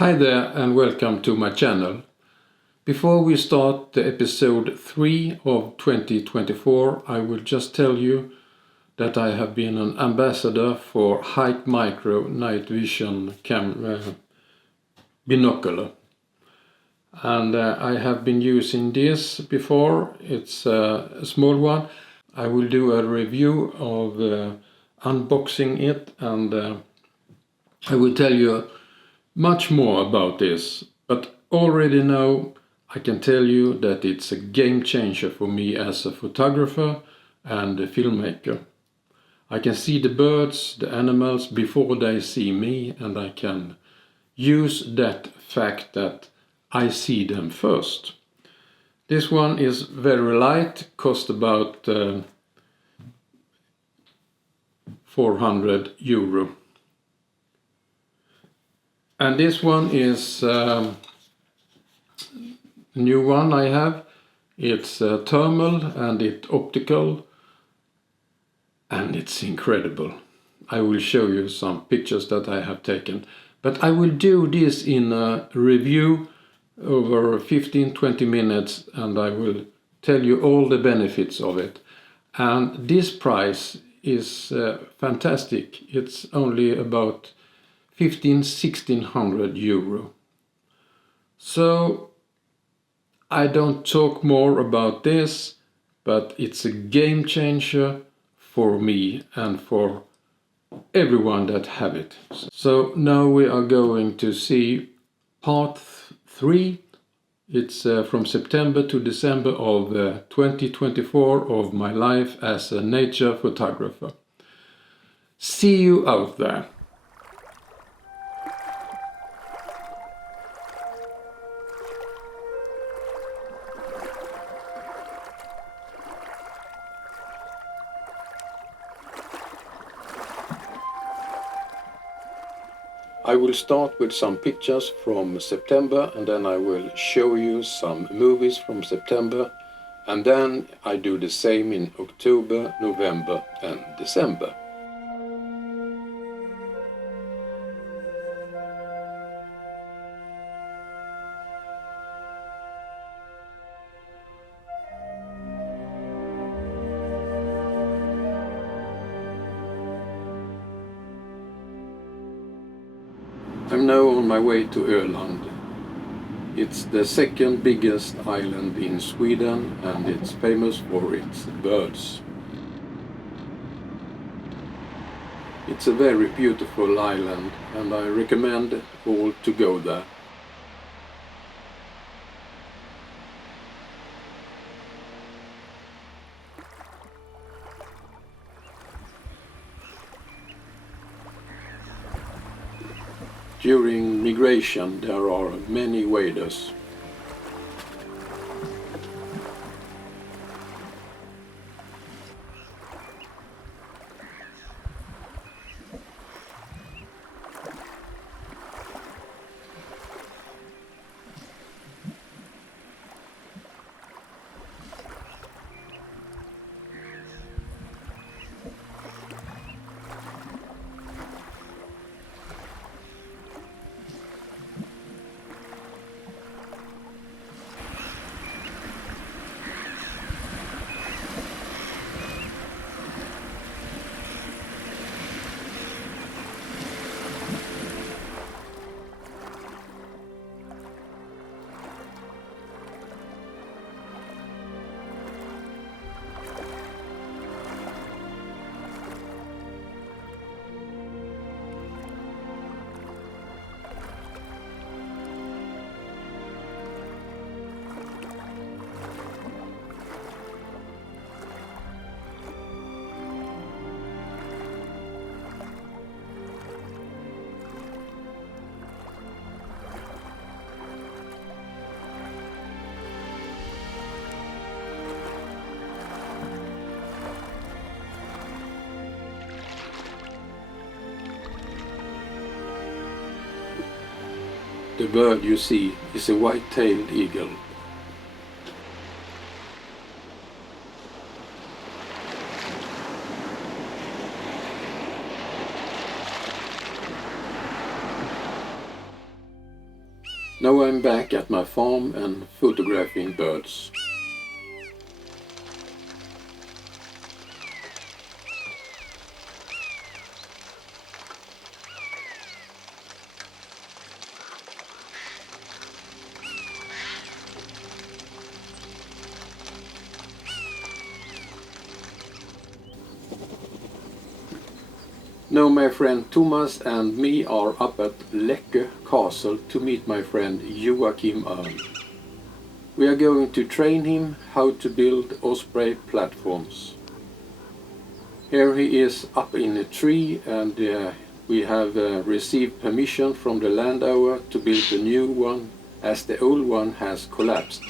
Hi there and welcome to my channel. Before we start the episode 3 of 2024, I will just tell you that I have been an ambassador for Hikmicro night vision binocular. And I have been using this before. It's a small one. I will do a review of unboxing it, and I will tell you much more about this, but already now I can tell you that it's a game changer for me as a photographer and a filmmaker. I can see the birds, the animals before they see me, and I can use that fact that I see them first. This one is very light, cost about €400. And this one is a new one I have. It's thermal and it's optical, and it's incredible. I will show you some pictures that I have taken, but I will do this in a review over 15-20 minutes, and I will tell you all the benefits of it. And this price is fantastic. It's only about €1,600. So I don't talk more about this, but it's a game changer for me and for everyone that have it. So now we are going to see part 3. It's from September to December of 2024 of my life as a nature photographer. See you out there. I will start with some pictures from September, and then I will show you some movies from September, and then I do the same in October, November and December. I'm now on my way to Öland. It's the second biggest island in Sweden, and it's famous for its birds. It's a very beautiful island, and I recommend all to go there. During migration there are many waders. The bird you see is a white-tailed eagle. Now I'm back at my farm and photographing birds. Now my friend Thomas and me are up at Läckö Castle to meet my friend Joachim Öhn. We are going to train him how to build osprey platforms. Here he is up in a tree, and we have received permission from the landowner to build a new one as the old one has collapsed.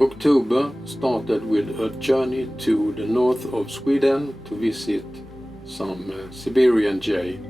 October started with a journey to the north of Sweden to visit some Siberian jay.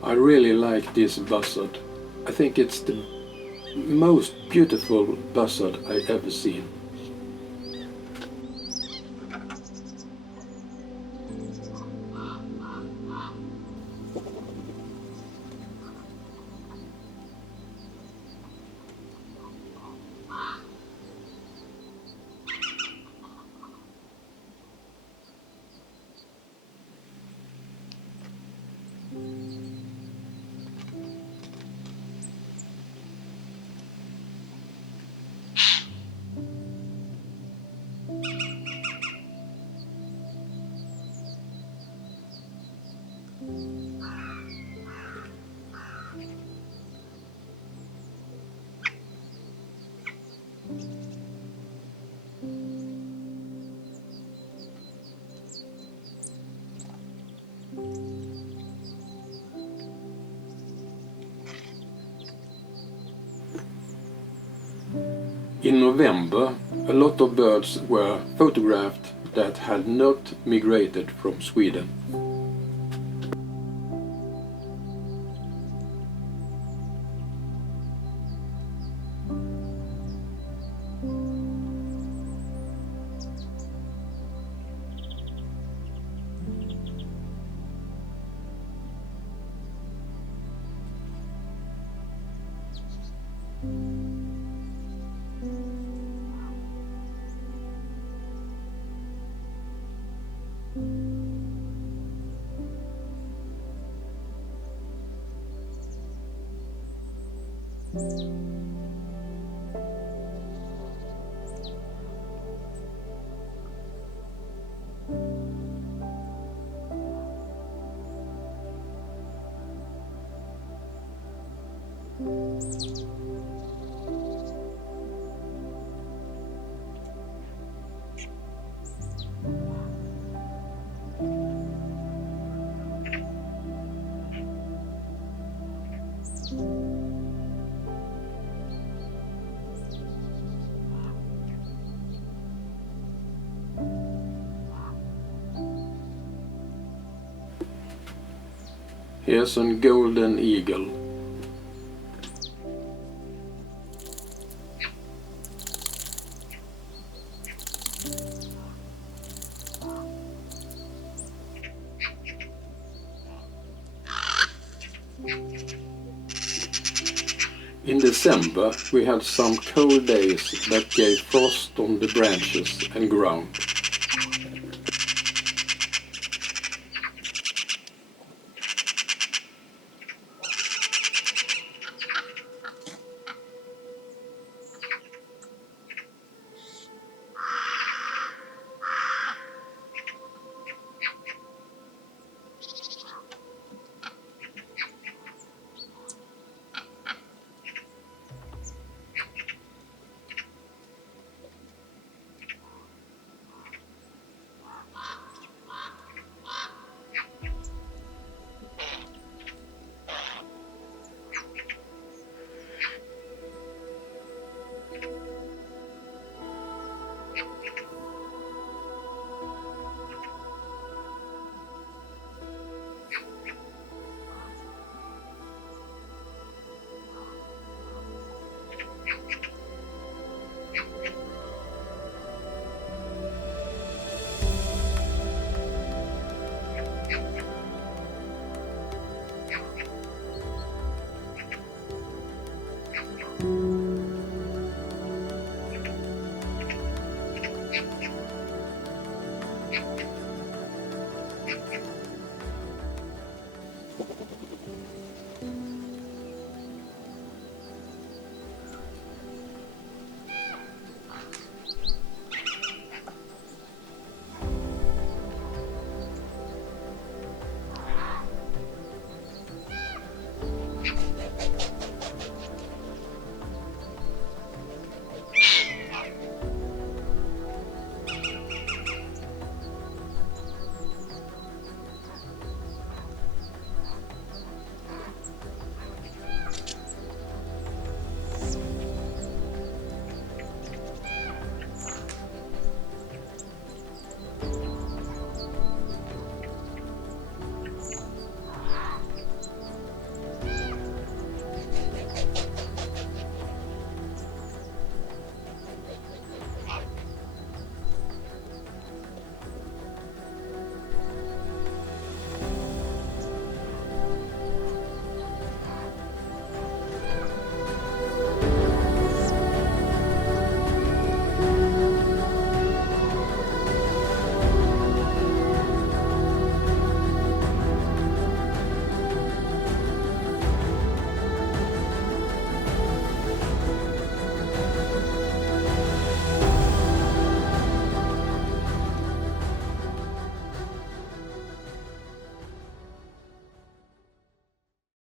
I really like this buzzard. I think it's the most beautiful buzzard I've ever seen. In November, a lot of birds were photographed that had not migrated from Sweden. Here's a golden eagle. In December we had some cold days that gave frost on the branches and ground.